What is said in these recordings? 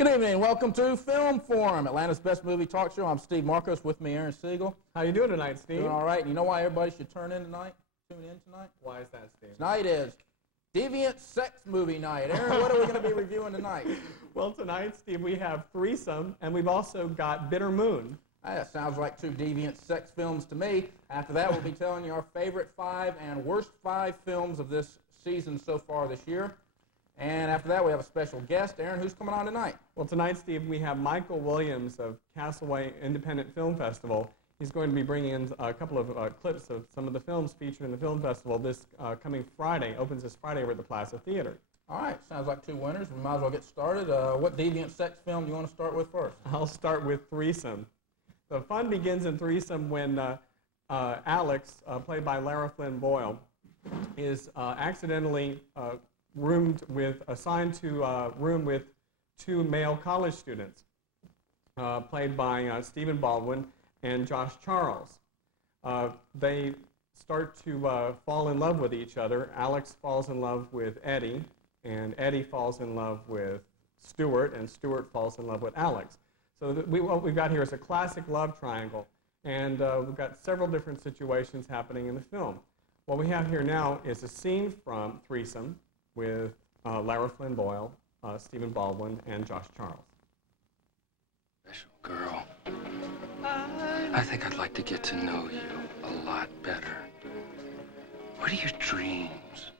Good evening. Welcome to Film Forum, Atlanta's best movie talk show. I'm Steve Markos. With me, Aron Siegel. How you doing tonight, Steve? Doing all right. And you know why everybody should tune in tonight? Why is that, Steve? Tonight is Deviant Sex Movie Night. Aron, what are we going to be reviewing tonight? Well, tonight, Steve, we have Threesome, and we've also got Bitter Moon. That sounds like two deviant sex films to me. After that, we'll be telling you our favorite 5 and worst 5 films of this season so far this year. And after that, we have a special guest. Aron, who's coming on tonight? Well, tonight, Steve, we have Michael Williams of Castaway Independent Film Festival. He's going to be bringing in a couple of clips of some of the films featured in the film festival this coming Friday. Opens this Friday over at the Plaza Theater. All right, sounds like two winners. We might as well get started. What deviant sex film do you want to start with first? I'll start with Threesome. The fun begins in Threesome when Alex, played by Lara Flynn Boyle, is accidentally assigned to a room with 2 male college students, played by Stephen Baldwin and Josh Charles. They start to fall in love with each other. Alex falls in love with Eddie, and Eddie falls in love with Stuart, and Stuart falls in love with Alex. So what we've got here is a classic love triangle, and we've got several different situations happening in the film. What we have here now is a scene from Threesome with Lara Flynn Boyle, Stephen Baldwin, and Josh Charles. Special girl, I think I'd like to get to know you a lot better. What are your dreams?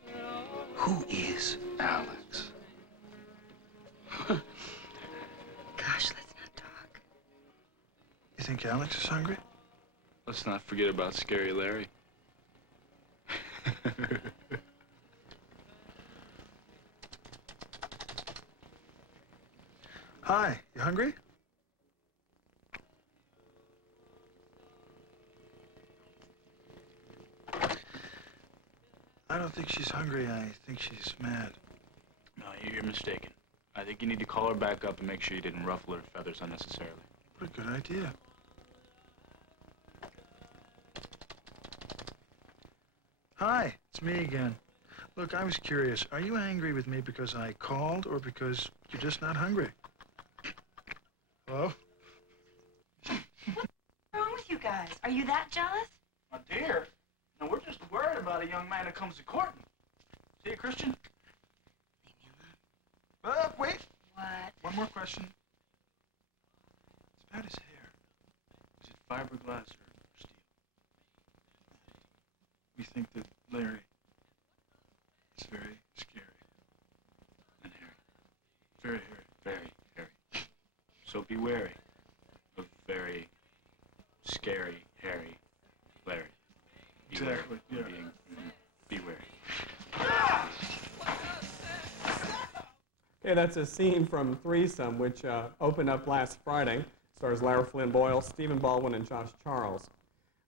Who is Alex? Gosh, let's not talk. You think Alex is hungry? Let's not forget about Scary Larry. Hi, you hungry? I don't think she's hungry. I think she's mad. No, you're mistaken. I think you need to call her back up and make sure you didn't ruffle her feathers unnecessarily. What a good idea. Hi, it's me again. Look, I was curious. Are you angry with me because I called or because you're just not hungry? Hello? What's wrong with you guys? Are you that jealous? My dear, no, we're just worried about a young man who comes to courting. See you, Christian? Leave me alone. Wait. What? One more question. It's about his hair. Is it fiberglass or steel? We think that Larry is very scary. And hairy. Very hairy. Very hairy. So be wary of very scary, hairy Larry. Beware Exactly, of yeah. Be wary. Okay, that's a scene from Threesome, which opened up last Friday. Stars Lara Flynn Boyle, Stephen Baldwin, and Josh Charles.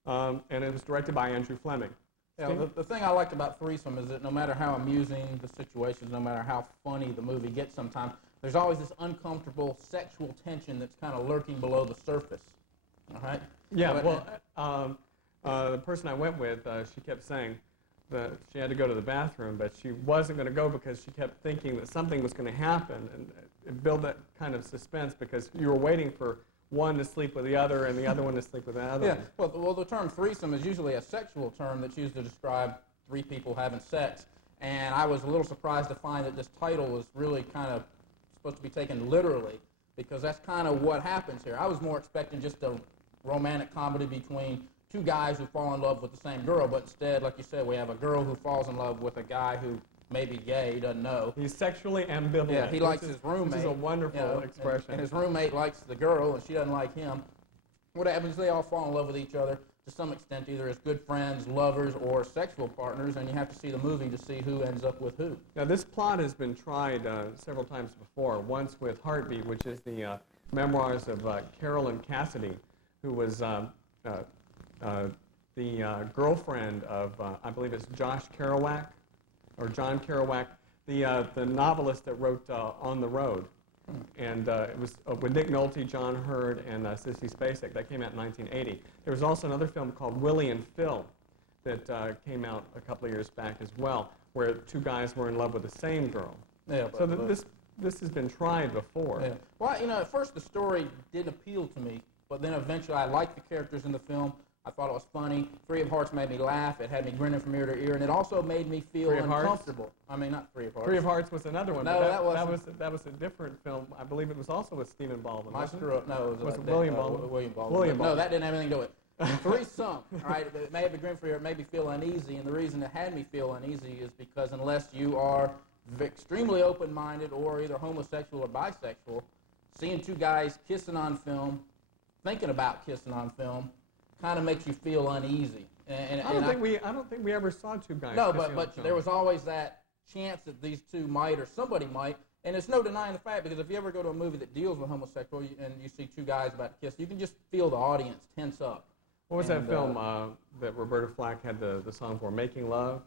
And it was directed by Andrew Fleming. Yeah, the thing I liked about Threesome is that no matter how amusing the situations, no matter how funny the movie gets sometimes, there's always this uncomfortable sexual tension that's kind of lurking below the surface. All right? Yeah, well, the person I went with, she kept saying that she had to go to the bathroom, but she wasn't going to go because she kept thinking that something was going to happen, and it built that kind of suspense because you were waiting for one to sleep with the other and the other one to sleep with the other. Yeah, well, the term threesome is usually a sexual term that's used to describe 3 people having sex, and I was a little surprised to find that this title was really kind of supposed to be taken literally, because that's kind of what happens here. I was more expecting just a romantic comedy between 2 guys who fall in love with the same girl, but instead, like you said, we have a girl who falls in love with a guy who may be gay, he doesn't know. He's sexually ambivalent. Yeah, he likes his roommate. This is a wonderful expression. And his roommate likes the girl, and she doesn't like him. What happens is they all fall in love with each other to some extent, either as good friends, lovers, or sexual partners, and you have to see the movie to see who ends up with who. Now, this plot has been tried several times before, once with Heartbeat, which is the memoirs of Carolyn Cassidy, who was the girlfriend of, I believe it's Josh Kerouac, or John Kerouac, the novelist that wrote On the Road. And it was with Nick Nolte, John Hurd, and Sissy Spacek. That came out in 1980. There was also another film called Willie and Phil that came out a couple of years back as well, where 2 guys were in love with the same girl. Yeah, so this this has been tried before. Yeah. Well, you know, at first the story didn't appeal to me, but then eventually I liked the characters in the film. I thought it was funny. Three of Hearts made me laugh. It had me grinning from ear to ear, and it also made me feel Three of Hearts? uncomfortable. I mean, not Three of Hearts. Three of Hearts was another one. No, but that wasn't. that was a different film. I believe it was also with Stephen Baldwin. My wasn't screw up. No, Was it it William Baldwin? William Baldwin. William No, Baldwin. that didn't have anything to do with it. Threesome, all right? It may have me grin for ear. It made me feel uneasy, and the reason it had me feel uneasy is because unless you are extremely open-minded or either homosexual or bisexual, seeing two guys kissing on film, thinking about kissing on film, kind of makes you feel uneasy. I don't think we ever saw two guys. No, kissing on but film. there was always that chance that these two might or somebody might, and it's no denying the fact, because if you ever go to a movie that deals with homosexual and you see two guys about to kiss, you can just feel the audience tense up. What was that film that Roberta Flack had the song for, Making Love?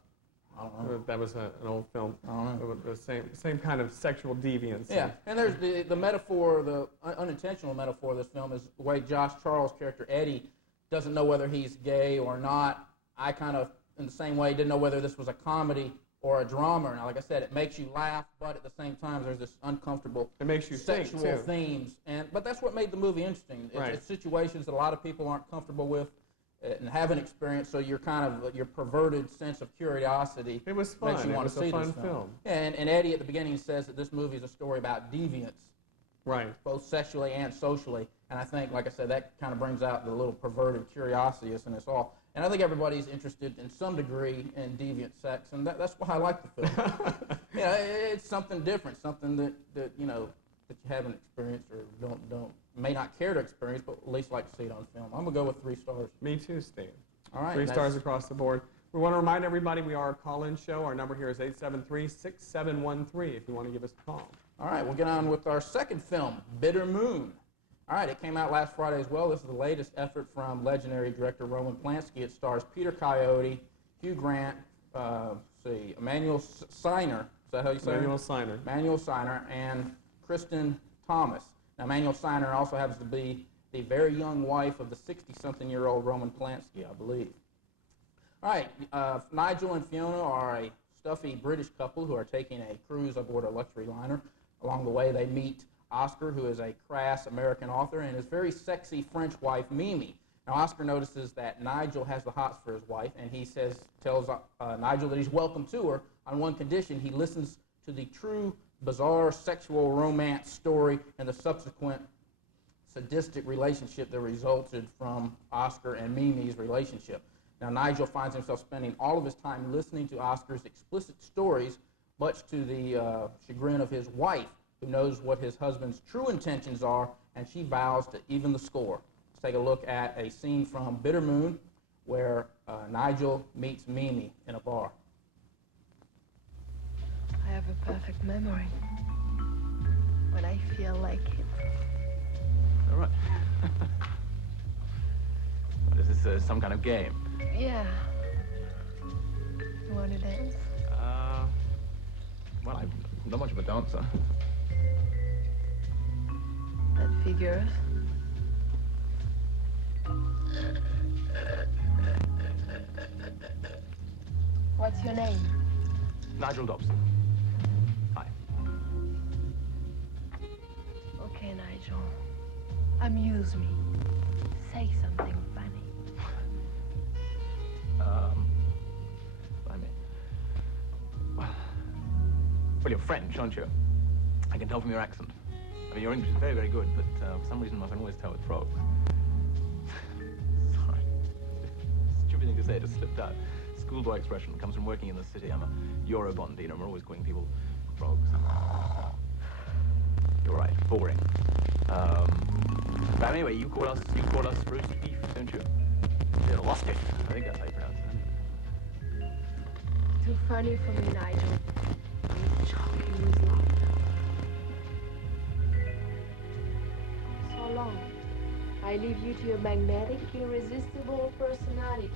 I don't know. That was an old film. I don't know. The same kind of sexual deviance. Yeah, and there's the metaphor, the unintentional metaphor of this film is the way Josh Charles' character Eddie doesn't know whether he's gay or not. I kind of, in the same way, didn't know whether this was a comedy or a drama. Now, like I said, it makes you laugh, but at the same time, there's this uncomfortable It makes you think, sexual too. themes. But that's what made the movie interesting. Right. It's situations that a lot of people aren't comfortable with and haven't experienced, so your your perverted sense of curiosity It was fun. makes you It want was to see a fun this film. film. And Eddie at the beginning says that this movie is a story about deviance, Right. both sexually and socially. And I think, like I said, that kind of brings out the little perverted curiosity in us all. And I think everybody's interested in some degree in deviant sex, and that's why I like the film. You know, it's something different, something that you know that you haven't experienced or may not care to experience, but at least like to see it on film. I'm gonna go with 3 stars. Me too, Steve. All right, 3 stars across the board. We want to remind everybody we are a call-in show. Our number here is 873-6713 if you want to give us a call. All right, we'll get on with our second film, Bitter Moon. All right, it came out last Friday as well. This is the latest effort from legendary director Roman Polanski. It stars Peter Coyote, Hugh Grant, Emmanuel Siner. Is that how you say it? Emmanuel Siner and Kristen Thomas. Now, Emmanuel Siner also happens to be the very young wife of the 60-something-year-old Roman Polanski, I believe. All right, Nigel and Fiona are a stuffy British couple who are taking a cruise aboard a luxury liner. Along the way, they meet Oscar, who is a crass American author, and his very sexy French wife, Mimi. Now, Oscar notices that Nigel has the hots for his wife, and he tells Nigel that he's welcome to her on one condition: he listens to the true, bizarre sexual romance story and the subsequent sadistic relationship that resulted from Oscar and Mimi's relationship. Now, Nigel finds himself spending all of his time listening to Oscar's explicit stories, much to the chagrin of his wife, who knows what his husband's true intentions are, and she vows to even the score. Let's take a look at a scene from Bitter Moon where Nigel meets Mimi in a bar. I have a perfect memory when I feel like it. All right. What, is this some kind of game? Yeah. You want to dance? Well, I'm not much of a dancer. That figures. What's your name? Nigel Dobson. Hi. Okay, Nigel. Amuse me. Say something funny. I mean, well, you're French, aren't you? I can tell from your accent. I mean, your English is very, very good, but for some reason I can always tell with frogs. Sorry. Stupid thing to say, it just slipped out. Schoolboy expression comes from working in the city. I'm a Eurobond dealer, and we're always calling people frogs. You're right, boring. But anyway, you call us roast beef, don't you? You lost it. I think that's how you pronounce it. Too funny for me, Nigel. I'm choking with laughter. So long. I leave you to your magnetic, irresistible personality.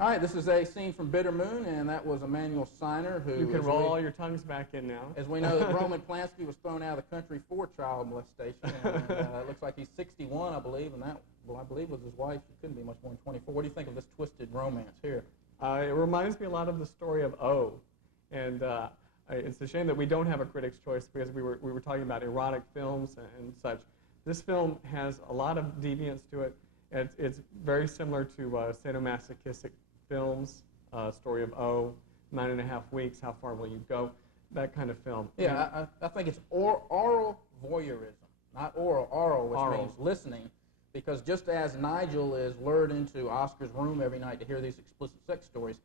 All right, this is a scene from Bitter Moon, and that was Emmanuel Siner, who... You can roll all your tongues back in now. As we know, that Roman Polanski was thrown out of the country for child molestation, and it looks like he's 61, I believe, and that, well, I believe was his wife. She couldn't be much more than 24. What do you think of this twisted romance here? It reminds me a lot of the story of O, and it's a shame that we don't have a Critics' Choice because we were talking about erotic films and such. This film has a lot of deviance to it. It's very similar to sadomasochistic films, story of O, 9.5 Weeks, How Far Will You Go, that kind of film. Yeah, I think it's oral voyeurism, not oral, which means listening, because just as Nigel is lured into Oscar's room every night to hear these explicit sex stories,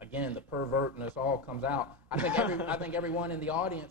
again, the pervertness all comes out. I think everyone in the audience,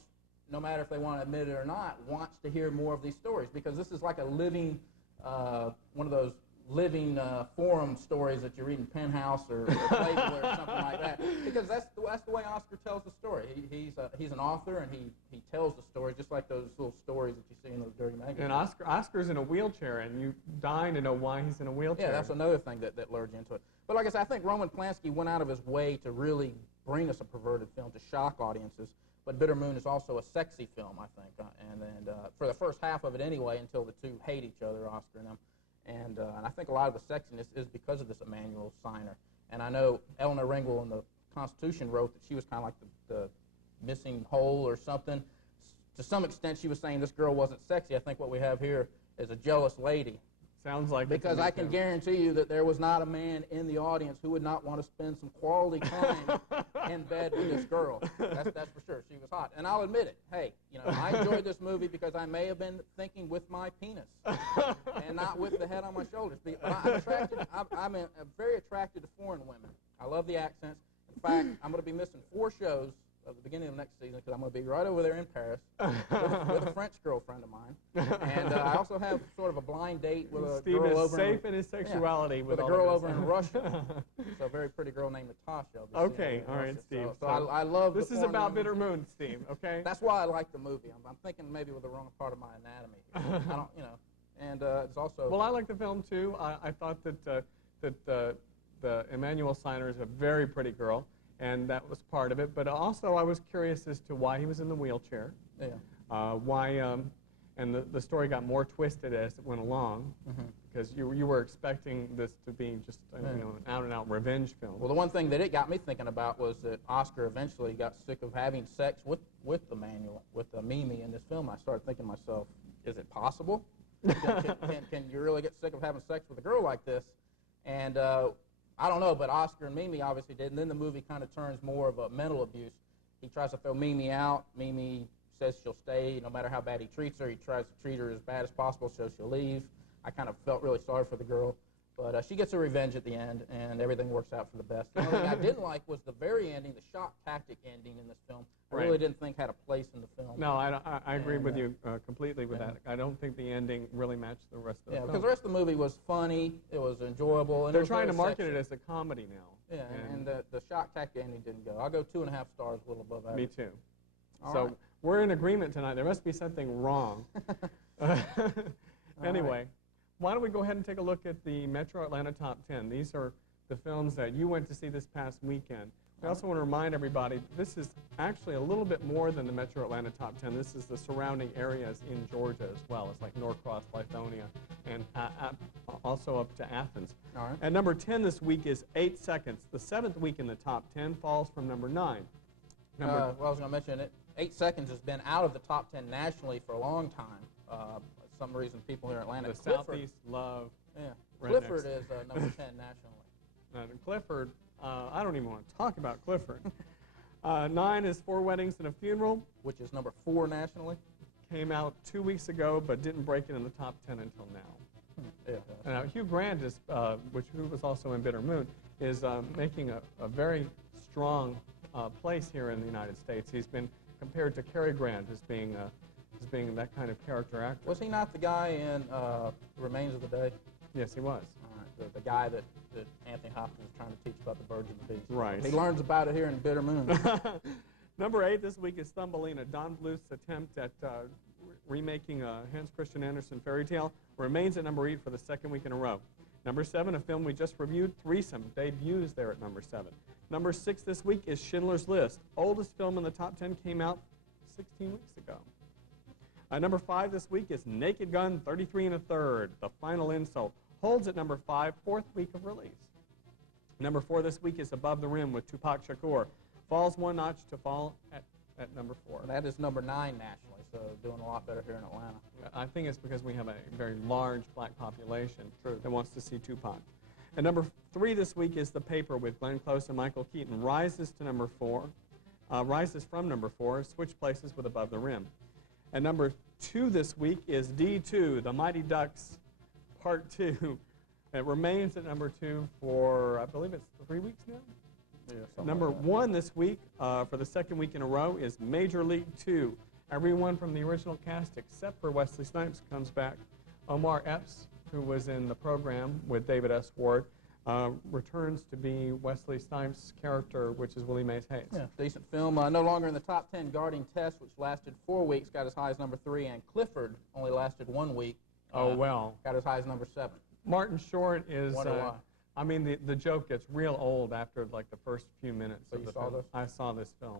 no matter if they want to admit it or not, wants to hear more of these stories, because this is like a living, one of those living forum stories that you read in Penthouse or Playboy or something like that. Because that's the way Oscar tells the story. He's an author, and he tells the story just like those little stories that you see in those dirty magazines. And Oscar's in a wheelchair, and you dying to know why he's in a wheelchair. Yeah, that's another thing that lures you into it. But like I said, I think Roman Polanski went out of his way to really bring us a perverted film to shock audiences. But Bitter Moon is also a sexy film, I think, and for the first half of it anyway, until the two hate each other, Oscar and them. And I think a lot of the sexiness is because of this Emanuel Signer. And I know Eleanor Ringwell in the Constitution wrote that she was kind of like the missing hole or something. To some extent, she was saying this girl wasn't sexy. I think what we have here is a jealous lady. Sounds like because I can guarantee you that there was not a man in the audience who would not want to spend some quality time in bed with this girl. That's for sure. She was hot, and I'll admit it. Hey, I enjoyed this movie because I may have been thinking with my penis and not with the head on my shoulders. But I'm very attracted to foreign women. I love the accents. In fact, I'm going to be missing 4 shows at the beginning of next season because I'm going to be right over there in Paris with a French girlfriend of mine. And I also have sort of a blind date with a girl over safe in his sexuality with a girl over in Russia. So a very pretty girl named Natasha. Okay, all right, Steve. So I love this is about Bitter Moon, Steve, okay? That's why I like the movie. I'm thinking maybe with the wrong part of my anatomy. I don't, and it's also... Well, I like the film, too. I thought that the Emanuel Signer is a very pretty girl, and that was part of it. But also, I was curious as to why he was in the wheelchair. Yeah. And the story got more twisted as it went along, because you were expecting this to be just an out-and-out revenge film. Well, the one thing that it got me thinking about was that Oscar eventually got sick of having sex with Emanuel, with Mimi in this film. I started thinking to myself, is it possible? Can you really get sick of having sex with a girl like this? And I don't know, but Oscar and Mimi obviously did, and then the movie kind of turns more of a mental abuse. He tries to throw Mimi out. Mimi says she'll stay no matter how bad he treats her. He tries to treat her as bad as possible so she'll leave. I kind of felt really sorry for the girl. But she gets her revenge at the end, and everything works out for the best. The only thing I didn't like was the very ending, the shock tactic ending in this film. I really didn't think had a place in the film. No, I agree with you completely with that. I don't think the ending really matched the rest of the film. Because the rest of the movie was funny, it was enjoyable. And they're trying to market it as a comedy now. Yeah, and the shock tactic ending didn't go. I'll go 2.5 stars, a little above average. Me too. So we're in agreement tonight. There must be something wrong. Anyway. Why don't we go ahead and take a look at the Metro Atlanta Top 10. These are the films that you went to see this past weekend. We also want to remind everybody this is actually a little bit more than the Metro Atlanta Top 10. This is the surrounding areas in Georgia as well. It's like Norcross, Lithonia, and also up to Athens. All right. At number 10 this week is 8 Seconds. The 7th week in the top 10 falls from number 9. Well, I was going to mention it. 8 Seconds has been out of the top 10 nationally for a long time. Some reason people here in Atlanta. The Southeast love. Yeah. Clifford is number 10 nationally. Clifford, I don't even want to talk about Clifford. 9 is 4 Weddings and a Funeral. Which is number 4 nationally. Came out 2 weeks ago, but didn't break it in the top 10 until now. Yeah. Now, Hugh Grant, who was also in Bitter Moon, is making a very strong place here in the United States. He's been compared to Cary Grant as being that kind of character actor. Was he not the guy in Remains of the Day? Yes, he was. All right, the guy that Anthony Hopkins is trying to teach about the birds and the bees. Right. He learns about it here in Bitter Moon. Number 8 this week is Thumbelina. Don Bluth's attempt at remaking a Hans Christian Andersen fairy tale remains at number 8 for the 2nd week in a row. Number 7, a film we just reviewed, Threesome, debuts there at number 7. Number 6 this week is Schindler's List. Oldest film in the top 10 came out 16 weeks ago. Number 5 this week is Naked Gun 33 1/3, The Final Insult. Holds at number 5, 4th week of release. Number 4 this week is Above the Rim with Tupac Shakur. Falls one notch to fall at number 4. That is number 9 nationally, so doing a lot better here in Atlanta. I think it's because we have a very large black population that wants to see Tupac. And number 3 this week is The Paper with Glenn Close and Michael Keaton. Rises from number 4, switch places with Above the Rim. And number 2 this week is D2, The Mighty Ducks Part 2. It remains at number 2 for, I believe it's 3 weeks now? Yeah, number like 1 this week, for the second week in a row, is Major League 2. Everyone from the original cast, except for Wesley Snipes, comes back. Omar Epps, who was in the program with David S. Ward, returns to be Wesley Snipes' character, which is Willie Mays Hayes. Yeah, decent film. No longer in the top 10, Guarding Tess, which lasted 4 weeks, got as high as number 3, and Clifford only lasted 1 week. Oh, well. Got as high as number 7. Martin Short is, Wonder why. I mean, the joke gets real old after like the first few minutes So of you the saw film. this? I saw this film.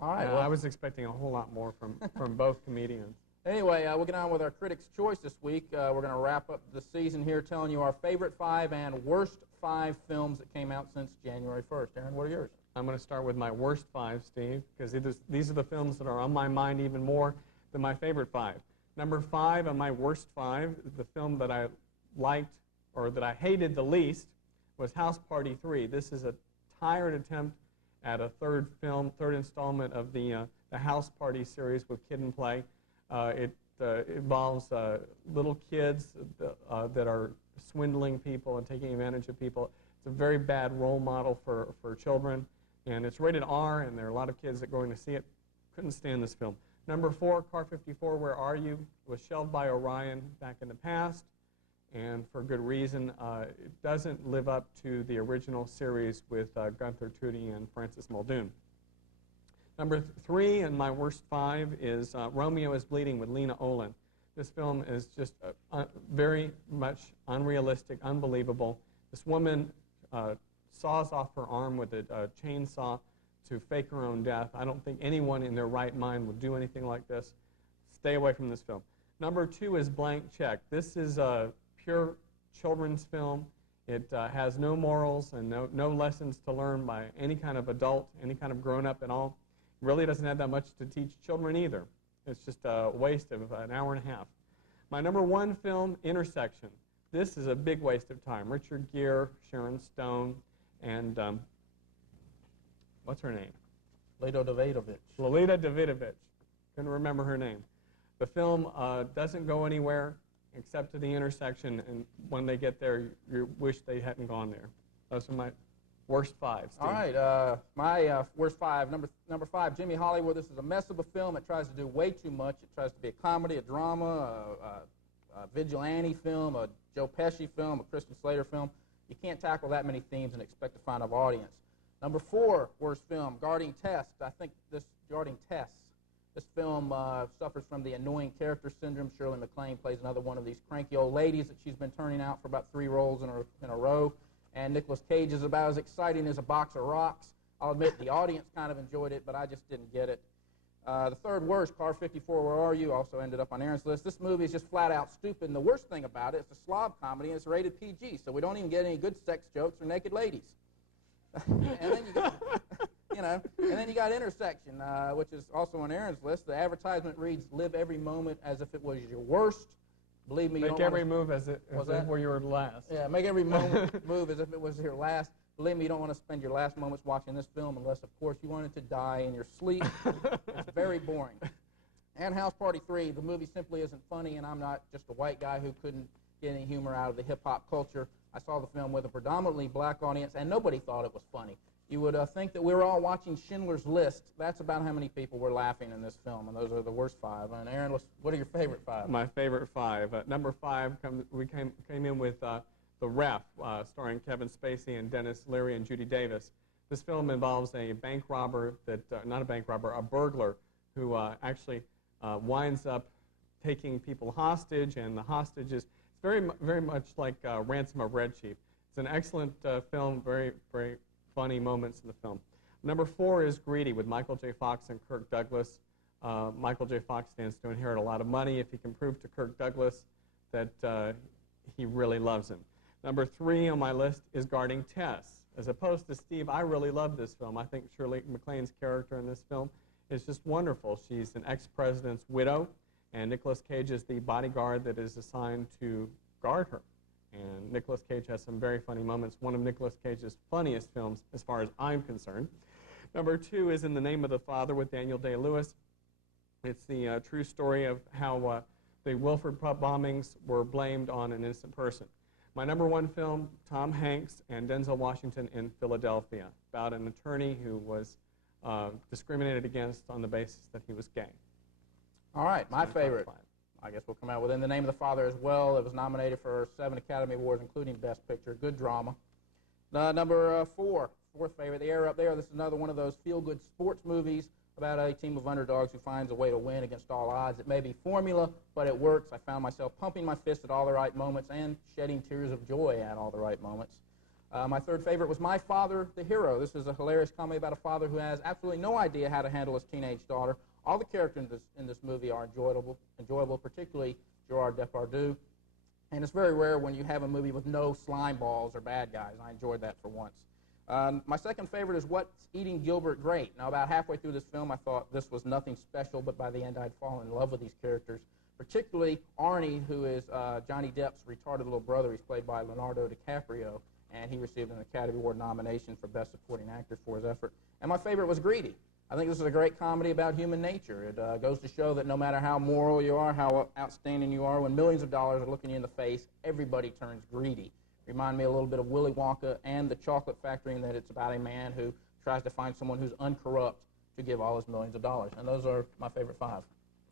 All right. I was expecting a whole lot more from both comedians. Anyway, we'll get on with our Critics' Choice this week. We're going to wrap up the season here telling you our favorite 5 and worst 5 films that came out since January 1st. Aaron, what are yours? I'm going to start with my worst 5, Steve, because these are the films that are on my mind even more than my favorite 5. Number 5 on my worst 5, the film that I liked or that I hated the least, was House Party 3. This is a tired attempt at a third installment of the House Party series with Kid and Play. It involves little kids that are swindling people and taking advantage of people. It's a very bad role model for children, and it's rated R, and there are a lot of kids that are going to see it. Couldn't stand this film. Number 4, Car 54, Where Are You? It was shelved by Orion back in the past, and for good reason. It doesn't live up to the original series with Gunther Tooty and Francis Muldoon. Number 3 in my worst 5 is Romeo is Bleeding with Lena Olin. This film is just very much unrealistic, unbelievable. This woman saws off her arm with a chainsaw to fake her own death. I don't think anyone in their right mind would do anything like this. Stay away from this film. Number 2 is Blank Check. This is a pure children's film. It has no morals and no lessons to learn by any kind of adult, any kind of grown-up at all. It really doesn't have that much to teach children either. It's just a waste of an hour and a half. My number 1 film, Intersection. This is a big waste of time. Richard Gere, Sharon Stone, and what's her name? Lolita Davidovich. Lolita Davidovich. Couldn't remember her name. The film doesn't go anywhere except to the intersection, and when they get there, you wish they hadn't gone there. Those are my worst 5. Steve. All right, my worst 5. Number 5, Jimmy Hollywood. This is a mess of a film. It tries to do way too much. It tries to be a comedy, a drama, a vigilante film, a Joe Pesci film, a Christian Slater film. You can't tackle that many themes and expect to find an audience. Number 4, worst film, Guarding Tess. I think this Guarding Tess. This film suffers from the annoying character syndrome. Shirley MacLaine plays another one of these cranky old ladies that she's been turning out for about 3 roles in a row. And Nicolas Cage is about as exciting as a box of rocks. I'll admit the audience kind of enjoyed it, but I just didn't get it. The 3rd worst, Car 54, Where Are You? Also ended up on Aaron's list. This movie is just flat out stupid. And the worst thing about it, it's a slob comedy and it's rated PG, so we don't even get any good sex jokes or naked ladies. And then you got, and then you got Intersection, which is also on Aaron's list. The advertisement reads, "Live every moment as if it was your worst." Believe me, you make don't every move as if it were your last. Yeah, make every moment move as if it was your last. Believe me, you don't want to spend your last moments watching this film unless, of course, you wanted to die in your sleep. It's very boring. And House Party 3, the movie simply isn't funny, and I'm not just a white guy who couldn't get any humor out of the hip-hop culture. I saw the film with a predominantly black audience, and nobody thought it was funny. You would think that we were all watching Schindler's List. That's about how many people were laughing in this film, and those are the worst 5. And Aaron, what are your favorite 5? My favorite 5. Number 5, we came in with The Ref, starring Kevin Spacey and Dennis Leary and Judy Davis. This film involves a bank robber a burglar who actually winds up taking people hostage, and the hostages. It's very much like Ransom of Red Chief. It's an excellent film, very, very funny moments in the film. Number 4 is Greedy with Michael J. Fox and Kirk Douglas. Michael J. Fox stands to inherit a lot of money if he can prove to Kirk Douglas that he really loves him. Number 3 on my list is Guarding Tess. As opposed to Steve, I really love this film. I think Shirley MacLaine's character in this film is just wonderful. She's an ex-president's widow, and Nicolas Cage is the bodyguard that is assigned to guard her. And Nicolas Cage has some very funny moments. One of Nicolas Cage's funniest films, as far as I'm concerned. Number 2 is In the Name of the Father with Daniel Day-Lewis. It's the true story of how the Wilford Pub bombings were blamed on an innocent person. My number 1 film, Tom Hanks and Denzel Washington in Philadelphia, about an attorney who was discriminated against on the basis that he was gay. All right, my favorite. I guess we'll come out with In the Name of the Father as well. It was nominated for 7 Academy Awards, including Best Picture. Good drama. Number 4, fourth favorite, The Air Up There. This is another one of those feel-good sports movies about a team of underdogs who finds a way to win against all odds. It may be formula, but it works. I found myself pumping my fist at all the right moments and shedding tears of joy at all the right moments. My third favorite was My Father, the Hero. This is a hilarious comedy about a father who has absolutely no idea how to handle his teenage daughter. All the characters in this movie are enjoyable, particularly Gerard Depardieu. And it's very rare when you have a movie with no slime balls or bad guys. I enjoyed that for once. My second favorite is What's Eating Gilbert Grape. Now, about halfway through this film, I thought this was nothing special, but by the end, I'd fallen in love with these characters, particularly Arnie, who is Johnny Depp's retarded little brother. He's played by Leonardo DiCaprio, and he received an Academy Award nomination for Best Supporting Actor for his effort. And my favorite was Greedy. I think this is a great comedy about human nature. It goes to show that no matter how moral you are, how outstanding you are, when millions of dollars are looking you in the face, everybody turns greedy. Remind me a little bit of Willy Wonka and the Chocolate Factory, in that it's about a man who tries to find someone who's uncorrupt to give all his millions of dollars. And those are my favorite 5.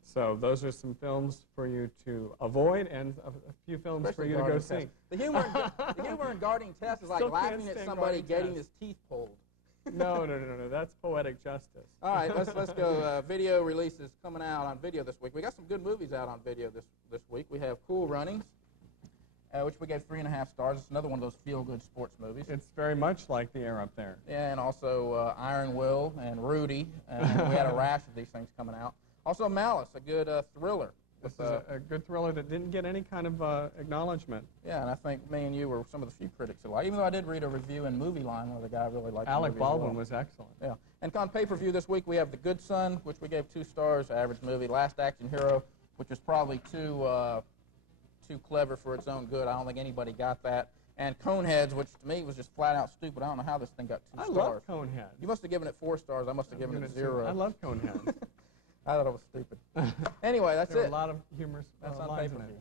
So those are some films for you to avoid and a few films Especially for you to go see. Test. The humor in Guarding Test is like Still laughing can't at stand somebody Guarding getting Test. his teeth pulled. No, that's poetic justice. All right, let's go. Video releases coming out on video this week. We got some good movies out on video this week. We have Cool Runnings, which we gave 3.5 stars. It's another one of those feel-good sports movies. It's very much like The Air Up There. Yeah, and also Iron Will and Rudy. And we had a rash of these things coming out. Also Malice, a good thriller. This is a good thriller that didn't get any kind of acknowledgement. Yeah, and I think me and you were some of the few critics who liked it, even though I did read a review in Movie Line where the guy really liked Alec the movie Baldwin as well. was excellent. Yeah. And on pay-per-view this week, we have The Good Son, which we gave 2 stars, average movie. Last Action Hero, which was probably too clever for its own good. I don't think anybody got that. And Coneheads, which to me was just flat out stupid. I don't know how this thing got 2 stars. I love Coneheads. You must have given it 4 stars. I must have given it 0. I love Coneheads. I thought it was stupid. Anyway, that's there it. There are a lot of humorous that's on lines in pay-per-view.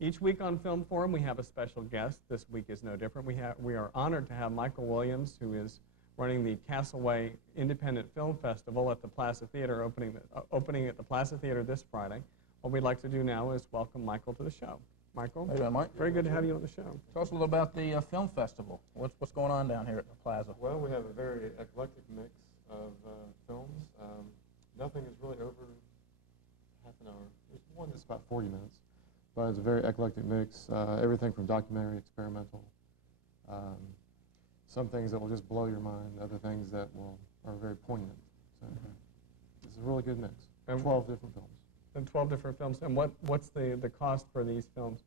it. Each week on Film Forum, we have a special guest. This week is no different. We are honored to have Michael Williams, who is running the Castaway Independent Film Festival at the Plaza Theater, opening at the Plaza Theater this Friday. What we'd like to do now is welcome Michael to the show. Michael, how you doing, Mike? Very good to have you on the show. Tell us a little about the film festival. What's going on down here at the Plaza? Well, we have a very eclectic mix of films. Nothing is really over half an hour. There's one that's about 40 minutes, but it's a very eclectic mix. Everything from documentary, experimental, some things that will just blow your mind, other things that are very poignant. So it's a really good mix. 12 different films. And 12 different films. And what's the cost for these films,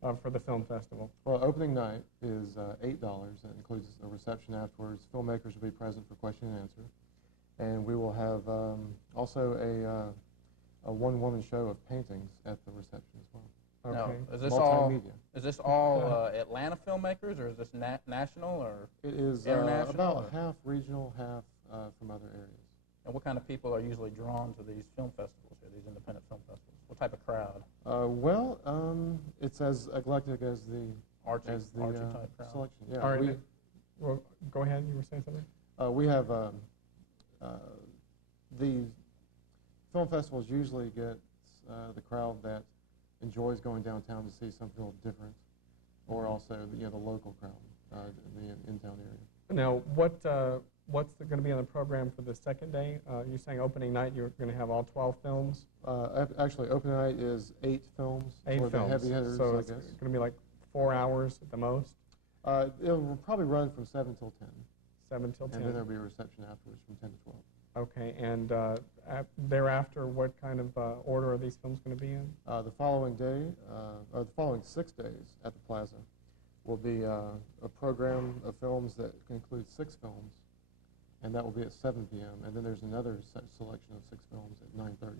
for the film festival? Well, opening night is $8. That includes a reception afterwards. Filmmakers will be present for question and answer. And we will have also a one-woman show of paintings at the reception as well. Okay. Now, is this all Atlanta filmmakers, or is this national, or it is international? About half regional, half from other areas. And what kind of people are usually drawn to these film festivals here, these independent film festivals? What type of crowd? It's as eclectic as the Archie type crowd. selection. Yeah. All right. Well, go ahead. You were saying something? We have the film festivals usually get the crowd that enjoys going downtown to see something a little different, or also the local crowd in the in-town area. Now, what's going to be on the program for the second day? You're saying opening night you're going to have all 12 films? Actually, opening night is 8 films. 8 for films. The heavy hitters, so I it's guess. going to be like 4 hours at the most? It'll probably run from 7 till 10. 7 till 10. And then there'll be a reception afterwards from 10 to 12. Okay, and thereafter, what kind of order are these films going to be in? The following day, or the following 6 days at the Plaza, will be a program of films that includes 6 films, and that will be at 7 p.m. And then there's another selection of 6 films at 9:30.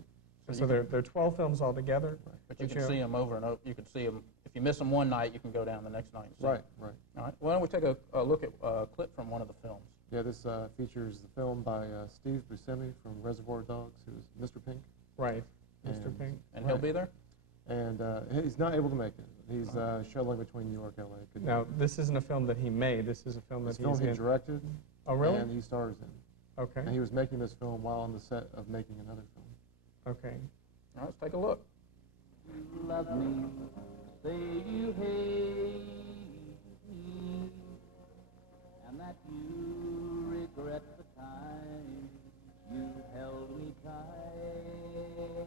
So there are 12 films altogether. Right. But you can see them over and over. You can see them. If you miss them one night, you can go down the next night and see Right, them. right. All right. Why don't we take a look at a clip from one of the films? Yeah, this features the film by Steve Buscemi from Reservoir Dogs, who's Mr. Pink. Right, Mr. And- Pink. And he'll be there? And he's not able to make it. He's shuttling between New York and L.A. Couldn't Now, make it. this isn't a film that he made. This is a film that This he's film he in. directed, Oh, really? and he stars in. Okay, And he was making this film while on the set of making another film. okay. All right, let's take a look. You love me, say you hate me, and that you regret the time you held me tight.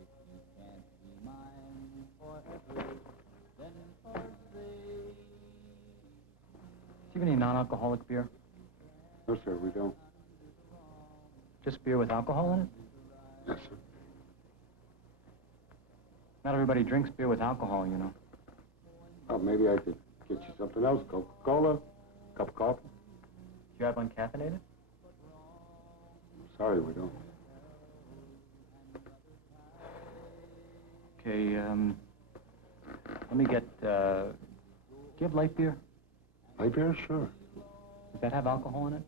If you can't be mine forever, then forsake. Do you have any non-alcoholic beer? No, sir, we don't. Just beer with alcohol in it? Yes, sir. Not everybody drinks beer with alcohol, you know. Oh, maybe I could get you something else. Coca-Cola, cup of coffee. Do you have uncaffeinated? Sorry, we don't. Okay, let me get, do you have light beer? Light beer? Sure. Does that have alcohol in it?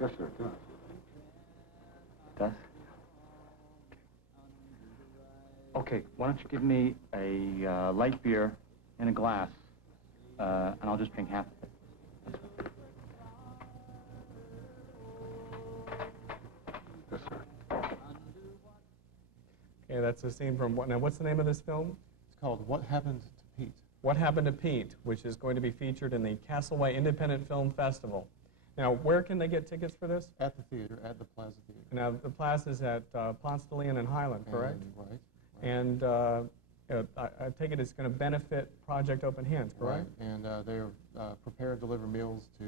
Yes, sir, it does. It does? Okay, why don't you give me a light beer in a glass, and I'll just drink half of it. Yes, sir. Okay, that's a scene from what? Now, what's the name of this film? It's called What Happened to Pete. What Happened to Pete, which is going to be featured in the Castaway Independent Film Festival. Now, where can they get tickets for this? At the theater, at the Plaza Theater. Now, the Plaza is at Ponce de Leon and Highland, correct? And, right. And I take it it's going to benefit Project Open Hands, correct? Right, and they're prepared to deliver meals to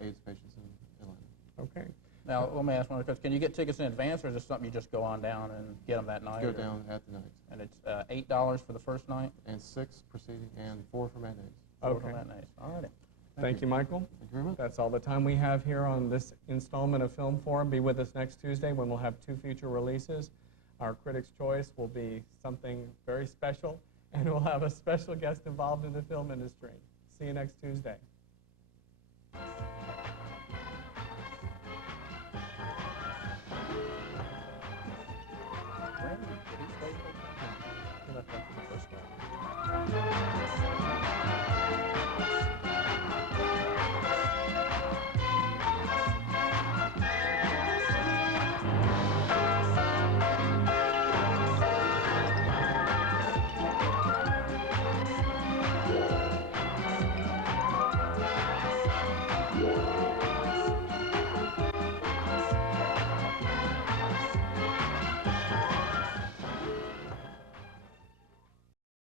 AIDS patients in Atlanta. Okay. Now, let me ask one question. Can you get tickets in advance, or is this something you just go on down and get them that night? Go or- down at the night. And it's $8 for the first night? And 6 preceding, and 4 for matinees. Four for Okay. matinees. All righty. Thank you, Michael. Thank you very much. That's all the time we have here on this installment of Film Forum. Be with us next Tuesday when we'll have 2 feature releases. Our Critics' Choice will be something very special, and we'll have a special guest involved in the film industry. See you next Tuesday.